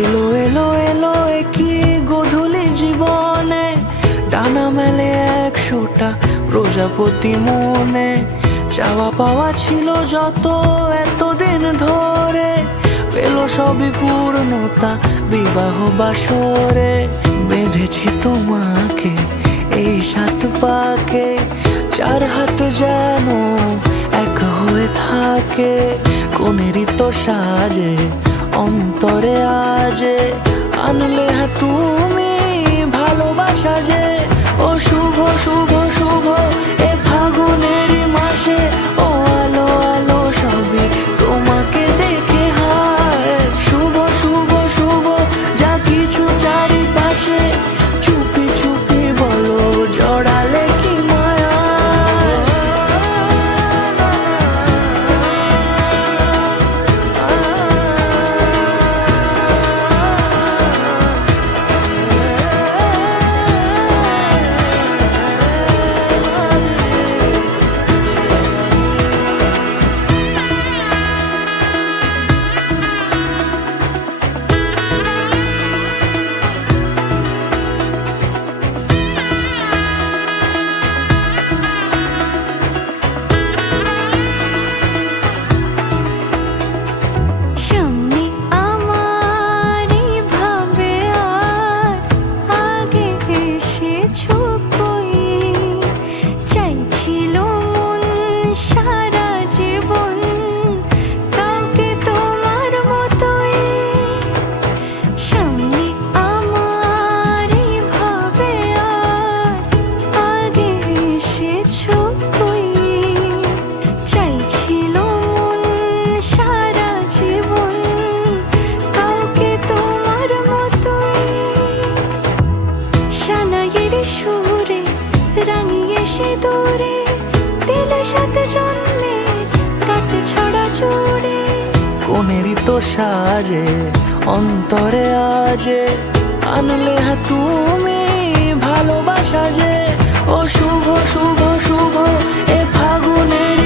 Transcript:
এলো এলো এলো কি গোধূলি জীবনে, ডানা মেলে 100টা প্রজাপতি মনে। চাওয়া পাওয়া ছিল যত এতদিন ধরে, পেল সবই পূর্ণতা বিবাহ বাসরে। বেঁধেছি তোমাকে এই 7 পাকে, 4 হাত যেন এক হয়ে থাকে। কোনেরই তো সাজে অন্তরে আজে, আনলে হ্যাঁ তুমি ভালোবাসা যে। ও শুভ শুভ শুভ এ ফাগুনেরই মাসে, ও আলো আলো সবই তোমাকে দেখে হায়। শুভ শুভ শুভ যা কিছু চারিপাশে, চুপি চুপি বলো জড়ালে কি মায়া। সুরে রাঙিয়ে সে দূরে, দিলে 7 জন্মের কাট ছড়া জুড়ে। কোনেরই তো সাজে অন্তরে আজে, আনলে হ্যাঁ তুমি ভালোবাসা যে। ও শুভ শুভ শুভ এ ফাগুনের